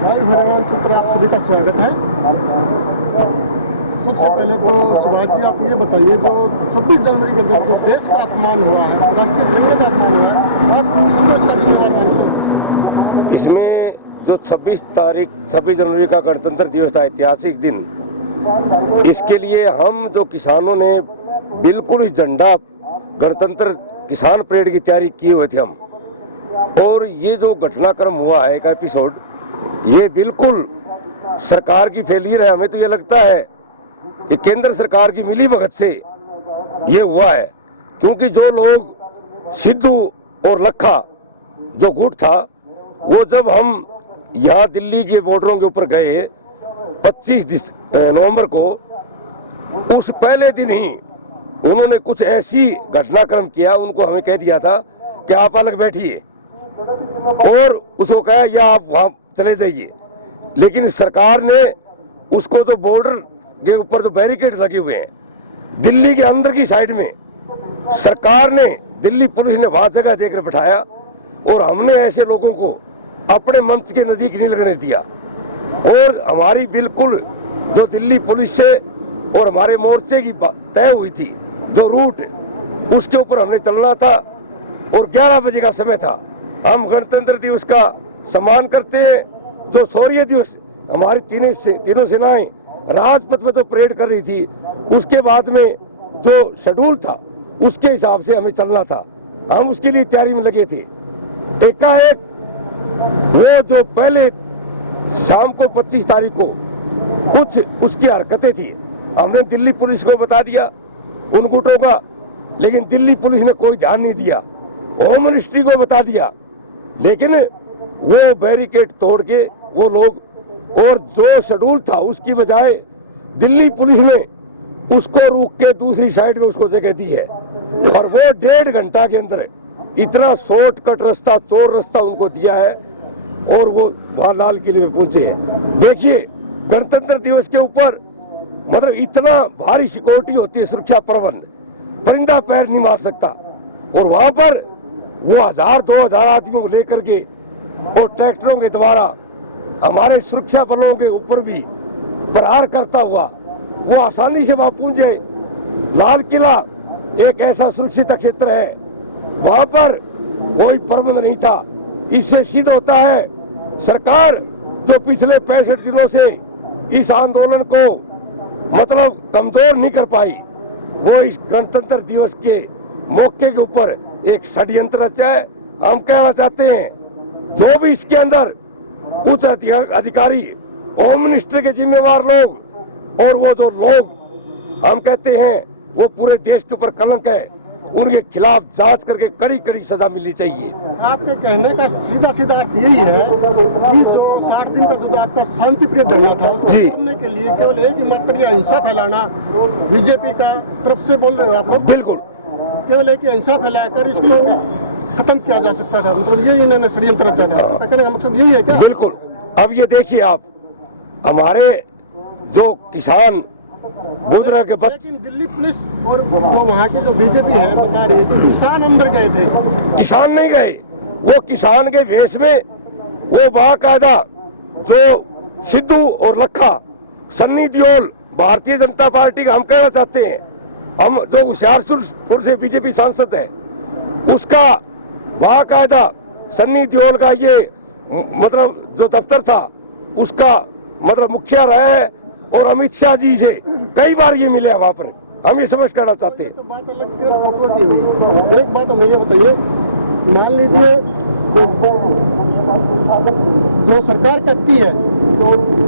वायु हरियाणा पर आप सभी का स्वागत है। सबसे पहले तो सुभाष जी आप ये बताइए, जो 26 जनवरी के दिन जो देश का अपमान हुआ है, राष्ट्रीय तिरंगे का अपमान हुआ है, आप किसको इसका जिम्मेवार मानते हो? इसमें जो 26 जनवरी का गणतंत्र दिवस था, ऐतिहासिक दिन, इसके लिए हम जो किसानों ने बिल्कुल इस झंडा गणतंत्र किसान परेड की तैयारी किए हुए थे हम। और ये जो घटनाक्रम हुआ है, एक एपिसोड, ये बिल्कुल सरकार की फेलियर है। हमें तो ये लगता है कि केंद्र सरकार की मिलीभगत से ये हुआ है, क्योंकि जो लोग सिद्धू और लखा जो गुट था, वो जब हम यहाँ दिल्ली के बॉर्डरों के ऊपर गए 25 नवंबर को, उस पहले दिन ही उन्होंने कुछ ऐसी घटनाक्रम किया, उनको हमें कह दिया था कि आप अलग बैठिए और उसको कहा या आप वहां चले जाइए। लेकिन सरकार ने उसको जो बॉर्डर के ऊपर जो बैरिकेड लगे हुए हैं दिल्ली के अंदर की साइड में, सरकार ने, दिल्ली पुलिस ने वहां जगह देकर बैठाया और हमने ऐसे लोगों को अपने मंच के नजदीक नहीं लगने दिया। और हमारी बिल्कुल जो दिल्ली पुलिस से और हमारे मोर्चे की तय हुई थी जो रूट, उसके ऊपर हमने चलना था और 11 बजे का समय था। हम गणतंत्र दिवस का सम्मान करते हैं। जो शौर्य दिवस हमारी तीनों सेनाएं राजपथ में तो परेड कर रही थी, उसके बाद में जो शेड्यूल था उसके हिसाब से हमें चलना था, हम उसके लिए तैयारी में लगे थे। एकाएक वो जो पहले शाम को 25 तारीख को कुछ उसकी हरकतें थी, हमने दिल्ली पुलिस को बता दिया उन गुटों का, लेकिन दिल्ली पुलिस ने कोई ध्यान नहीं दिया। होम मिनिस्ट्री को बता दिया, लेकिन वो बैरिकेड तोड़ के वो लोग, और जो शेड्यूल था उसकी बजाय दिल्ली पुलिस ने उसको रोक के दूसरी साइड में उसको जगह दी है। और वो 1.5 घंटा के अंदर इतना शॉर्टकट रास्ता, चोर रास्ता उनको दिया है और वो वहां लाल किले में पहुंचे हैं। देखिए, गणतंत्र दिवस के ऊपर मतलब इतना भारी सिक्योरिटी होती है, सुरक्षा प्रबंध, परिंदा पैर नहीं मार सकता। और वहां पर वो 1000-2000 आदमियों को लेकर के और ट्रैक्टरों के द्वारा हमारे सुरक्षा बलों के ऊपर भी प्रहार करता हुआ वो आसानी से वहां पहुंचे। लाल किला एक ऐसा सुरक्षित क्षेत्र है, वहां पर कोई प्रबंध नहीं था। इससे सिद्ध होता है सरकार जो पिछले 65 दिनों से इस आंदोलन को मतलब कमजोर नहीं कर पाई, वो इस गणतंत्र दिवस के मौके के ऊपर एक षड्यंत्र रचा है। हम कहना चाहते हैं जो भी इसके अंदर उच्च अधिकारी, होम मिनिस्टर के जिम्मेवार लोग और वो जो लोग हम कहते हैं वो पूरे देश के ऊपर कलंक है, उनके खिलाफ जांच करके कड़ी कड़ी सजा मिलनी चाहिए। आपके कहने का सीधा सीधा अर्थ यही है कि जो 60 दिन का जो आपका शांति प्रिय धरना था, उसको तोड़ने के लिए केवल एक ही मात्र हिंसा फैलाना, बीजेपी का तरफ से बोल रहे हो आप लोग? बिल्कुल, केवल एक हिंसा फैलाकर इसको खत्म किया जा सकता था, मतलब ये इन्होंने षड्यंत्र रचा था। कहने का मकसद यही है क्या? बिल्कुल। अब ये देखिए आप, हमारे जो किसान बुजुर्ग के बच्चे, लेकिन दिल्ली पुलिस और जो वहाँ के जो बीजेपी है बता रही है कि किसान अंदर गए थे। किसान नहीं गए, वो किसान के वेश में वो बाकायदा जो सिद्धू और लखा, सन्नी देओल, भारतीय जनता पार्टी का, हम कहना चाहते हैं, हम जो होशियारपुर से बीजेपी सांसद है, उसका बाकायदा सन्नी देओल का ये मतलब जो दफ्तर था उसका मतलब मुखिया रहा है और अमित शाह जी से कई बार ये मिले वहां पर। हम ये समझ करना चाहते हैं। तो बात अलग फोटो की हुई। एक बात हमें ये बताइए, मान लीजिए जो सरकार करती है,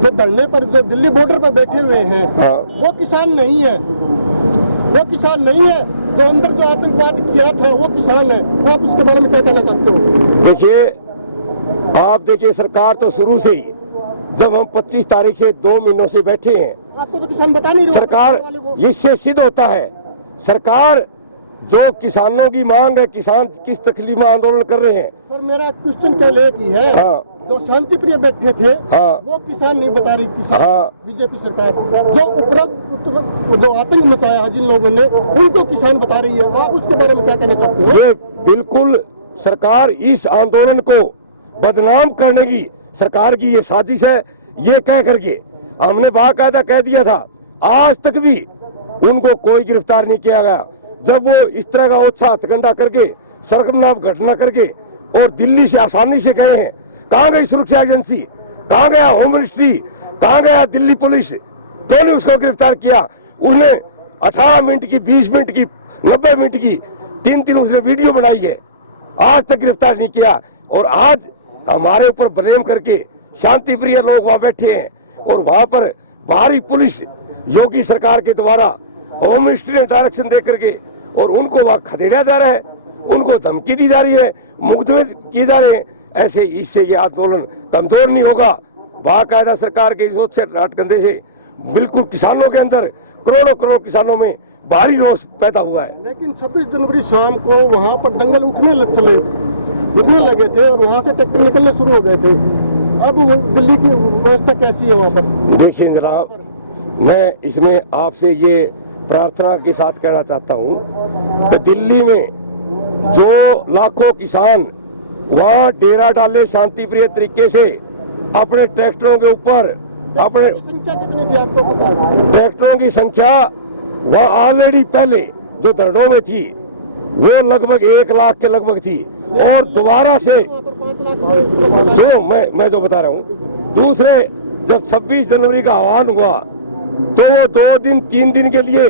जो धरने पर जो दिल्ली बॉर्डर पर बैठे हुए हैं, हाँ। वो किसान नहीं है, वो किसान नहीं है। जो अंदर जो आतंकवाद किया था वो किसान है। वो आप उसके बारे में क्या कहना चाहते हो? देखिए, आप देखिए, सरकार तो शुरू से ही, जब हम 25 तारीख से 2 महीनों से बैठे हैं, आपको तो किसान बता नहीं रहे। सरकार, इससे सिद्ध होता है सरकार जो किसानों की मांग है, किसान किस तकलीफ में आंदोलन कर रहे हैं। सर मेरा क्वेश्चन क्या ले की है, हाँ। जो शांति प्रिय बैठे थे, हाँ। वो किसान नहीं बता रही, किसान। हाँ। बीजेपी सरकार जो उपरोक्त जो आतंक मचाया है जिन लोगों ने, उनको किसान बता रही है। आप उसके बारे में क्या कहना चाहते हो? ये बिल्कुल सरकार इस आंदोलन को बदनाम करने की सरकार की ये साजिश है, ये कह करके हमने बाकायदा कह दिया था। आज तक भी उनको कोई गिरफ्तार नहीं किया गया। जब वो इस तरह का ओछा हथकंडा करके, शर्मनाक घटना करके और दिल्ली से आसानी से गए हैं, कहाँ गई सुरक्षा एजेंसी, कहाँ गया होम मिनिस्ट्री, कहाँ गया दिल्ली पुलिस, क्यों नहीं उसको गिरफ्तार किया? उसने 18 मिनट की, 20 मिनट की, 90 मिनट की, 3 उसने वीडियो बनाई है, आज तक गिरफ्तार नहीं किया। और आज हमारे ऊपर ब्लेम करके शांति प्रिय लोग वहां बैठे हैं और वहां पर भारी पुलिस योगी सरकार के द्वारा होम मिनिस्ट्री ने डायरेक्शन दे करके और उनको वहां खदेड़ा जा रहा है, उनको धमकी दी जा रही है, मुकदमे किए जा रहे हैं। ऐसे इससे ये आंदोलन कमजोर नहीं होगा। बाकायदा सरकार के सोच से हटकंडे से बिल्कुल किसानों के अंदर, करोड़ों करोड़ किसानों में भारी रोष पैदा हुआ है। लेकिन 26 जनवरी शाम को वहाँ पर दंगल उठने लगे थे और वहाँ से ट्रैक्टर निकलने शुरू हो गए थे। अब दिल्ली की व्यवस्था कैसी है वहाँ पर? देखिए जनाब, मैं इसमें आपसे ये प्रार्थना के साथ कहना चाहता हूँ कि दिल्ली में जो लाखों किसान वहाँ डेरा डाले शांति प्रिय तरीके से अपने ट्रैक्टरों के ऊपर, अपने संख्या कितनी थी आपको पता है? ट्रैक्टरों की संख्या वह ऑलरेडी पहले जो धरनों में थी वो लगभग 1 लाख के लगभग थी और दोबारा से वहाँ पर 5 लाख से जो मैं जो बता रहा हूँ, दूसरे जब 26 जनवरी का आह्वान हुआ तो वो 2 दिन 3 दिन के लिए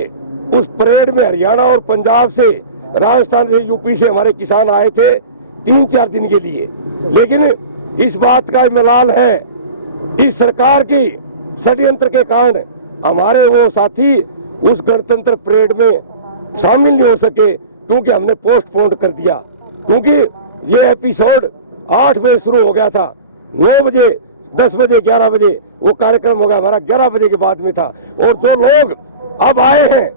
उस परेड में हरियाणा और पंजाब से, राजस्थान से, यूपी से हमारे किसान आए थे 3-4 दिन के लिए। लेकिन इस बात का मलाल है, इस सरकार की षड्यंत्र के कारण हमारे वो साथी उस गणतंत्र परेड में शामिल नहीं हो सके क्योंकि हमने पोस्टपोन कर दिया। क्योंकि ये एपिसोड 8 बजे शुरू हो गया था, 9 बजे, 10 बजे, 11 बजे वो कार्यक्रम हो गया, हमारा 11 बजे के बाद में था। और जो लोग अब आए हैं,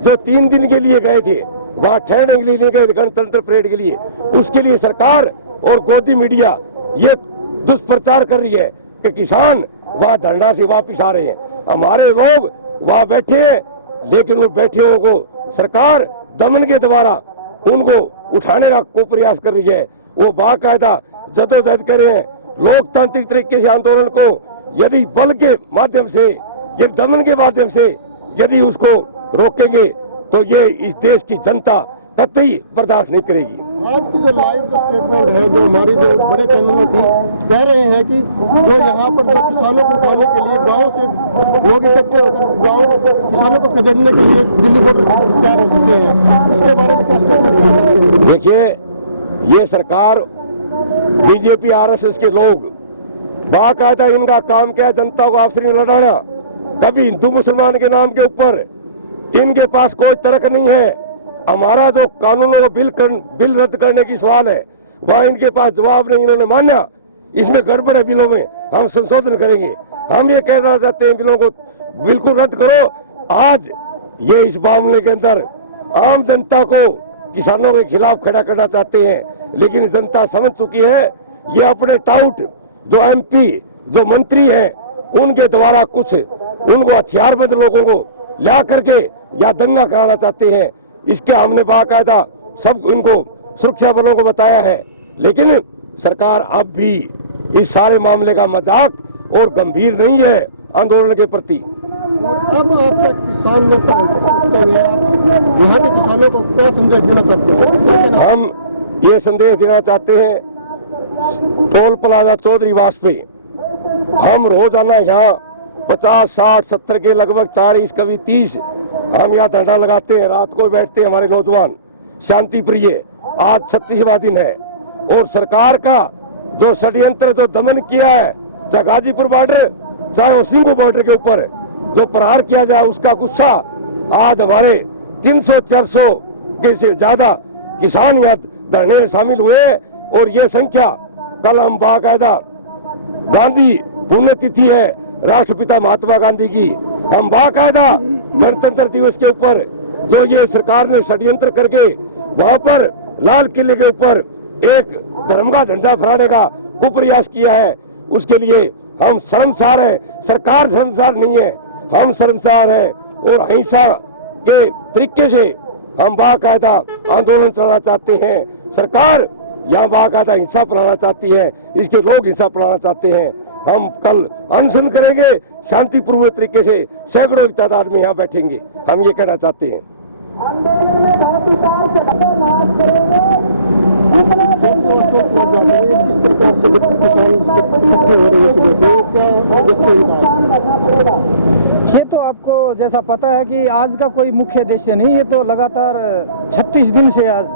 जो 3 दिन के लिए गए थे वहां ठहरने के लिए नहीं गए गणतंत्र परेड के लिए, उसके लिए सरकार और गोदी मीडिया ये दुष्प्रचार कर रही है कि किसान वहां धरना से वापिस आ रहे हैं। हमारे लोग वहां बैठे हैं, लेकिन उन बैठे हुओं को सरकार दमन के द्वारा उनको उठाने का को प्रयास कर रही है। वो बाकायदा जदोजहद कर रहे हैं। लोकतांत्रिक तरीके से आंदोलन को यदि बल के माध्यम से, ये दमन के माध्यम से यदि उसको रोकेंगे तो ये इस देश की जनता कतई बर्दाश्त नहीं करेगी। आज की जो लाइव जो स्टेटमेंट है, जो हमारी जो बड़े चैनलों की कह रहे हैं कि जो यहाँ पर जो किसानों को उठाने के लिए गांव से लोग इकट्ठे होकर गांव किसानों को खदेड़ने के लिए दिल्ली बॉर्डर तैयार हो चुके हैं, उसके बारे में क्या स्टेटमेंट करना चाहते हैं? देखिए, ये सरकार बीजेपी आरएसएस के लोग बाकायदा इनका काम क्या है, जनता को आपस में लड़ाना। कभी हिंदू मुसलमान के नाम के ऊपर इनके पास कोई तर्क नहीं है। हमारा जो कानूनों को बिल रद्द करने की सवाल है वहाँ इनके पास जवाब नहीं। इन्होंने माना इसमें गड़बड़ है, बिलों में हम संशोधन करेंगे। हम ये कहना चाहते हैं बिलों को बिल्कुल रद्द करो। आज ये इस मामले के अंदर आम जनता को किसानों के खिलाफ खड़ा करना चाहते हैं, लेकिन जनता समझ चुकी है ये अपने टाउट जो MP, जो मंत्री हैं, उनके द्वारा कुछ उनको हथियारबंद लोगों को ला करके या दंगा कराना चाहते हैं। इसके हमने बाकायदा सब उनको सुरक्षा बलों को बताया है, लेकिन सरकार अब भी इस सारे मामले का मजाक और गंभीर नहीं है आंदोलन के प्रति। अब आपका किसान नेता होते हुए आप यहाँ के किसानों को क्या संदेश देना चाहते हैं? हम ये संदेश देना चाहते हैं, टोल प्लाजा चौधरी वास पे हम रोजाना यहाँ 50, 60, 70 के लगभग 40, कभी 30 हम यहाँ धरना लगाते हैं। रात को बैठते हैं हमारे नौजवान शांति प्रिय। आज 36वां दिन है और सरकार का जो षड्यंत्र, जो दमन किया है, चाहे गाजीपुर बॉर्डर, चाहे सिंगू बॉर्डर के ऊपर जो प्रहार किया जाए, उसका गुस्सा आज हमारे 300-400 के से ज्यादा किसान यहाँ धरने में शामिल हुए। और ये संख्या कल हम बाकायदा गांधी पुण्यतिथि है राष्ट्रपिता महात्मा गांधी की, हम बाकायदा गणतंत्र दिवस के ऊपर जो ये सरकार ने षड्यंत्र करके वहां पर लाल किले के ऊपर एक धर्म का झंडा फहराने का कुप्रयास किया है, उसके लिए हम शर्मसार है। सरकार शर्मसार नहीं है, हम शर्मसार है। और अहिंसा के तरीके से हम बाकायदा आंदोलन चलाना चाहते हैं। सरकार यहाँ बाकायदा हिंसा फैलाना चाहती है, इसके लोग हिंसा फैलाना चाहते हैं। हम कल अनशन करेंगे शांतिपूर्वक तरीके से, सैकड़ों की तादाद में यहाँ बैठेंगे। हम ये कहना चाहते हैं। किस प्रकार से किसान इकट्ठे हो रहे हैं सुबह से, क्या उद्देश्य इनका है? ये तो आपको जैसा पता है कि आज का कोई मुख्य उद्देश्य नहीं, ये तो लगातार 36 दिन से आज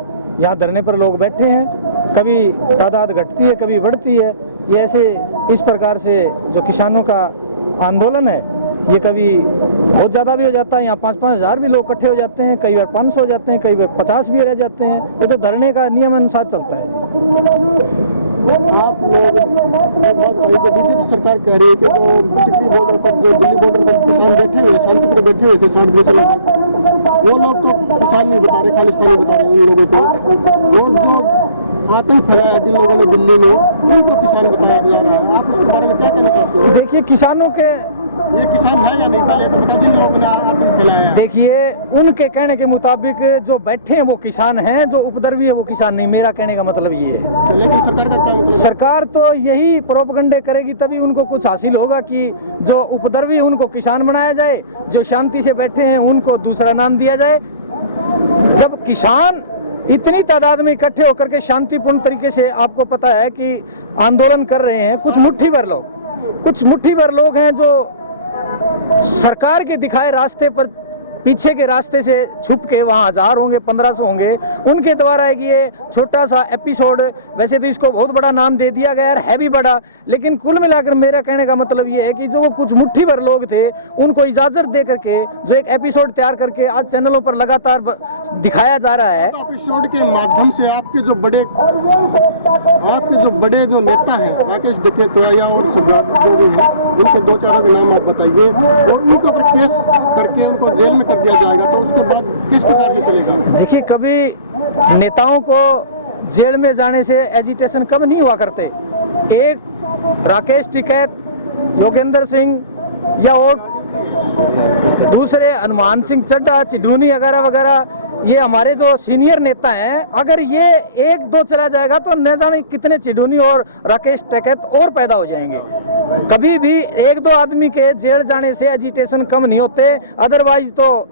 यहाँ धरने पर लोग बैठे हैं। कभी तादाद घटती है, कभी बढ़ती है। ये ऐसे इस प्रकार से जो किसानों का आंदोलन है, ये कभी बहुत ज़्यादा भी हो जाता है। यहाँ 5-5 हज़ार भी लोग इकट्ठे हो जाते हैं, कई बार 500 हो जाते हैं, कई बार 50 भी रह जाते हैं। ये तो धरने का नियम अनुसार चलता है। आप लोग एक बात भाई, जो बीजेपी सरकार कह रही है कि जो टिकरी बॉर्डर पर, जो दिल्ली बॉर्डर पर किसान बैठे हुए, शांतिपूर्वक बैठे हुए थे 60 से लगे, वो लोग तो किसान नहीं बता रहे, खालिस्तानी बता रहे हैं उन लोगों को। और जो आतंक फैलाया जिन लोगों ने दिल्ली में, उनको किसान बताया जा रहा है। आप उसके बारे में क्या कहना चाहते हो? देखिए, किसानों के ये किसान है या नहीं, पहले तो बता, जिन लोगों ने आतंक फैलाया है। देखिए, उनके कहने के मुताबिक जो बैठे हैं वो किसान हैं, जो उपद्रवी है वो किसान नहीं। मेरा कहने का मतलब ये है। लेकिन सरकार का क्या मतलब? सरकार तो यही प्रोपगंडे करेगी, तभी उनको कुछ हासिल होगा कि जो उपद्रवी है उनको किसान बनाया जाए, जो शांति से बैठे हैं उनको दूसरा नाम दिया जाए। जब किसान इतनी तादाद में इकट्ठे होकर के शांतिपूर्ण तरीके से, आपको पता है कि आंदोलन कर रहे हैं, कुछ मुट्ठी भर लोग हैं जो सरकार के दिखाए रास्ते पर, पीछे के रास्ते से छुप के, वहाँ 1000 होंगे, 1500 होंगे, उनके द्वारा एक ये छोटा सा एपिसोड, वैसे तो इसको बहुत बड़ा नाम दे दिया गया है भी बड़ा, लेकिन कुल मिलाकर मेरा कहने का मतलब ये है कि जो वो कुछ मुट्ठी भर लोग थे, उनको इजाजत दे करके जो एक एपिसोड तैयार करके आज चैनलों पर लगातार दिखाया जा रहा है। एपिसोड के माध्यम से आपके जो बड़े जो नेता हैं, राकेश डकैत या और जो भी है, उनके 2-4 के नाम आप बताइए, और उनके ऊपर केस करके उनको जेल में कर दिया जाएगा, तो उसके बाद किस प्रकार से चलेगा? देखिए, कभी नेताओं को जेल में जाने से एजिटेशन कम नहीं हुआ करते। एक राकेश टिकैत, योगेंद्र सिंह या और दूसरे हनुमान सिंह चड्ढा, चिडूनी वगैरह वगैरह, ये हमारे जो सीनियर नेता हैं, अगर ये 1-2 चला जाएगा तो न जाने कितने चिडूनी और राकेश टिकैत और पैदा हो जाएंगे। कभी भी 1-2 आदमी के जेल जाने से एजिटेशन कम नहीं होते। अदरवाइज तो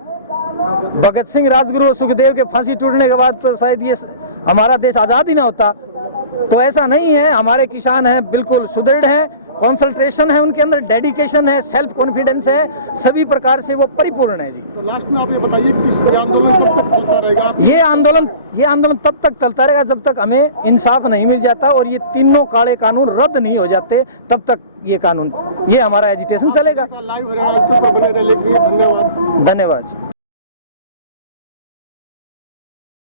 भगत सिंह, राजगुरु और सुखदेव के फांसी टूटने के बाद तो शायद ये हमारा देश आज़ाद ही ना होता। तो ऐसा नहीं है। हमारे किसान हैं, बिल्कुल सुदृढ़ हैं, कॉन्संट्रेशन है उनके अंदर, डेडिकेशन है, सेल्फ कॉन्फिडेंस है, सभी प्रकार से वो परिपूर्ण है जी। तो लास्ट में आप ये बताइए, ये आंदोलन कब तक चलता रहेगा? ये आंदोलन तब तक चलता रहेगा जब तक हमें इंसाफ नहीं मिल जाता और ये तीनों काले कानून रद्द नहीं हो जाते, तब तक ये हमारा एजिटेशन चलेगा। लाइव हरियाणा पर बने रहने के लिए धन्यवाद। धन्यवाद।